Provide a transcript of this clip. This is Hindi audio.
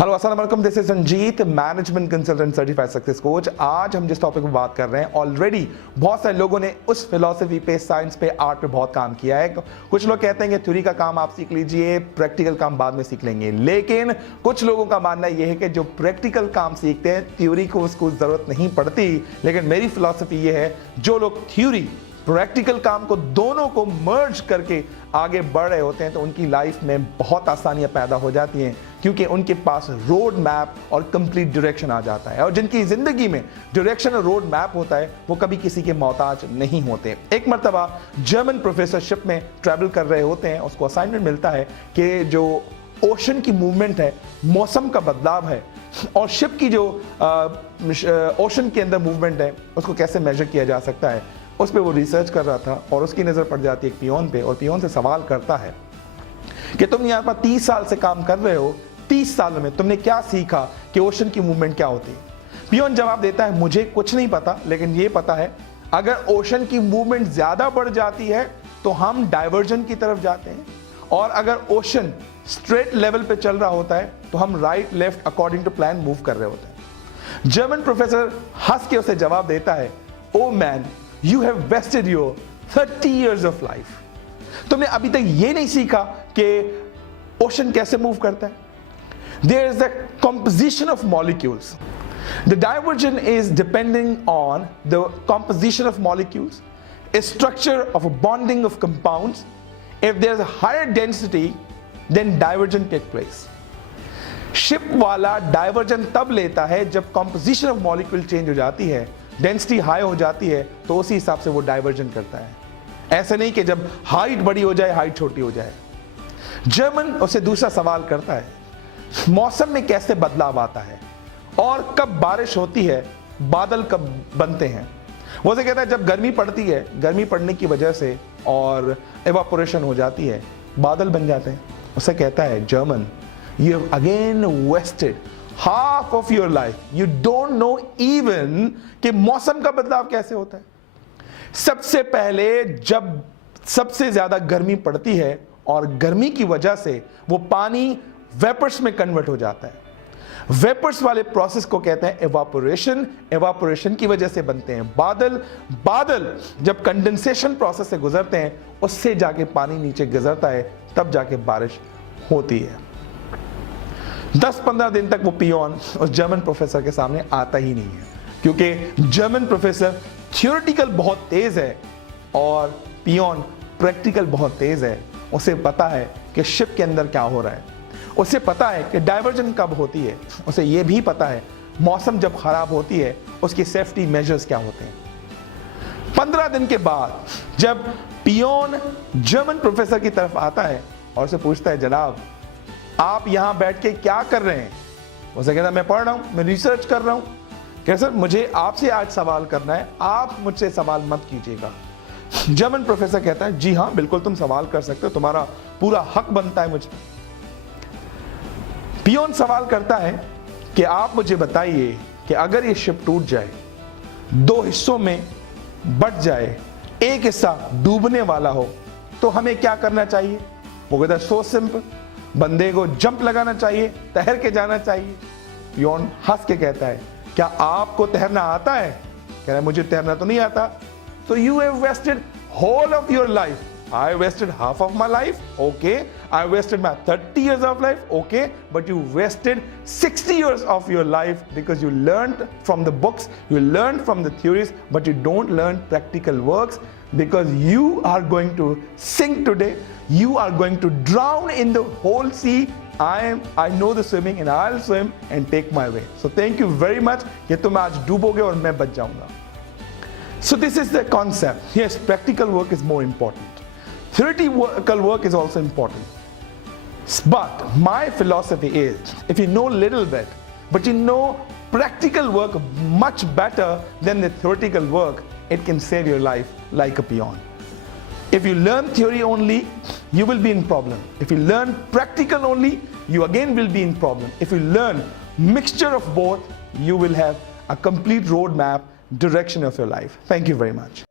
हेलो अस्सलाम वालेकुम, this is Ranjit, management consultant certified success coach. आज हम जिस टॉपिक पर बात कर रहे हैं, ऑलरेडी बहुत सारे लोगों ने उस फिलॉसफी पे, साइंस पे, आर्ट पे बहुत काम किया है। कुछ लोग कहते हैं कि थ्योरी का काम आप सीख लीजिए, प्रैक्टिकल काम बाद में सीख लेंगे। लेकिन कुछ लोगों का मानना यह है कि जो प्रैक्टिकल काम सीखते हैं, थ्योरी को उसको जरूरत नहीं पड़ती। लेकिन मेरी फिलॉसफी ये है, जो लोग थ्योरी प्रैक्टिकल काम को दोनों को मर्ज करके आगे बढ़ रहे होते हैं, तो उनकी लाइफ में बहुत आसानियां पैदा हो जाती हैं, क्योंकि उनके पास रोड मैप और कंप्लीट डायरेक्शन आ जाता है। और जिनकी जिंदगी में डायरेक्शन और रोड मैप होता है, वो कभी किसी के मोहताज नहीं होते। एक मर्तबा जर्मन प्रोफेसर शिप में ट्रैवल कर रहे होते हैं, उसको असाइनमेंट मिलता है कि जो ओशन की मूवमेंट है, मौसम का बदलाव है, और शिप की जो ओशन के अंदर मूवमेंट है, उसको कैसे मेजर किया जा सकता है, उस पर वो रिसर्च कर रहा था। और उसकी नज़र पड़ जाती है एक पियोन पे, और पियोन से सवाल करता है कि तुम यहाँ पर 30 साल से काम कर रहे हो, 30 साल में तुमने क्या सीखा कि ओशन की मूवमेंट क्या होती है। पियोन जवाब देता है, मुझे कुछ नहीं पता, लेकिन ये पता है अगर ओशन की मूवमेंट ज़्यादा बढ़ जाती है तो हम डाइवर्जन की तरफ जाते हैं, और अगर ओशन स्ट्रेट लेवल पे चल रहा होता है तो हम right left according to plan move कर रहे होते हैं। जर्मन प्रोफेसर हंस के उसे जवाब देता है, oh man, You have wasted your 30 years of life. तुमने अभी तक ये नहीं सीखा कि ओशन कैसे मूव करता है। There is the composition of molecules. The diversion is depending on the composition of molecules, a structure of a bonding of compounds. If there is a higher density, then diversion take place. Ship वाला डाइवर्जन तब लेता है जब कॉम्पोजिशन ऑफ मॉलिक्यूल चेंज हो जाती है, डेंसिटी हाई हो जाती है, तो उसी हिसाब से वो डाइवर्जन करता है। ऐसे नहीं कि जब हाइट बड़ी हो जाए, हाइट छोटी हो जाए। जर्मन उसे दूसरा सवाल करता है, मौसम में कैसे बदलाव आता है, और कब बारिश होती है, बादल कब बनते हैं। वो से कहता है, जब गर्मी पड़ती है, गर्मी पड़ने की वजह से और एवापोरेशन हो जाती है, बादल बन जाते हैं। उसे कहता है German, you have again wasted half of your life. You don't know even कि मौसम का बदलाव कैसे होता है। सबसे पहले जब सबसे ज्यादा गर्मी पड़ती है और गर्मी की वजह से वो पानी वेपर्स में कन्वर्ट हो जाता है। वेपर्स वाले प्रोसेस को कहते हैं एवापोरेशन। एवापोरेशन की वजह से बनते हैं बादल। बादल जब कंडेंसेशन प्रोसेस से गुजरते हैं, उससे जाके पानी नीचे गुजरता है, तब जाके बारिश होती है। 10-15 दिन तक वो पियोन उस जर्मन प्रोफेसर के सामने आता ही नहीं है, क्योंकि जर्मन प्रोफेसर थियोरेटिकल बहुत तेज है और पियोन प्रैक्टिकल बहुत तेज है। उसे पता है कि शिप के अंदर क्या हो रहा है, उसे पता है कि डाइवर्जन कब होती है, उसे ये भी पता है मौसम जब खराब होती है उसकी सेफ्टी मेजर्स क्या होते हैं। 15 दिन के बाद जब पियोन जर्मन प्रोफेसर की तरफ आता है और उसे पूछता है, जनाब आप यहां बैठ के क्या कर रहे हैं। उसे कहता, मैं पढ़ रहा हूं, मैं रिसर्च कर रहा हूं। कह सर, मुझे आपसे आज सवाल करना है, आप मुझसे सवाल मत कीजिएगा। जर्मन प्रोफेसर कहता है, जी हां बिल्कुल तुम सवाल कर सकते हो, तुम्हारा पूरा हक बनता है मुझ पर। पियोन सवाल करता है कि आप मुझे बताइए कि अगर ये शिप टूट जाए, 2 हिस्सों में बट जाए, एक हिस्सा डूबने वाला हो, तो हमें क्या करना चाहिए। वो कहता है, सो सिंपल, बंदे को जंप लगाना चाहिए, तैर के जाना चाहिए। पियोन हंस के कहता है, क्या आपको तैरना आता है। कह रहा है, मुझे तैरना तो नहीं आता। तो you have wasted whole of your life. I wasted half of my life, okay. I wasted my 30 years of life, okay. But you wasted 60 years of your life because you learned from the books, you learned from the theories, but you don't learn practical works, because you are going to sink today. You are going to drown in the whole sea. I know the swimming and I'll swim and take my way. So thank you very much कि तुम आज डूबोगे और मैं बच जाऊंगा। So this is the concept. Yes, practical work is more important. Theoretical work is also important. But my philosophy is, if you know little bit, but you know practical work much better than the theoretical work, it can save your life like a peon. If you learn theory only, you will be in problem. If you learn practical only, you again will be in problem. If you learn mixture of both, you will have a complete roadmap, direction of your life. Thank you very much.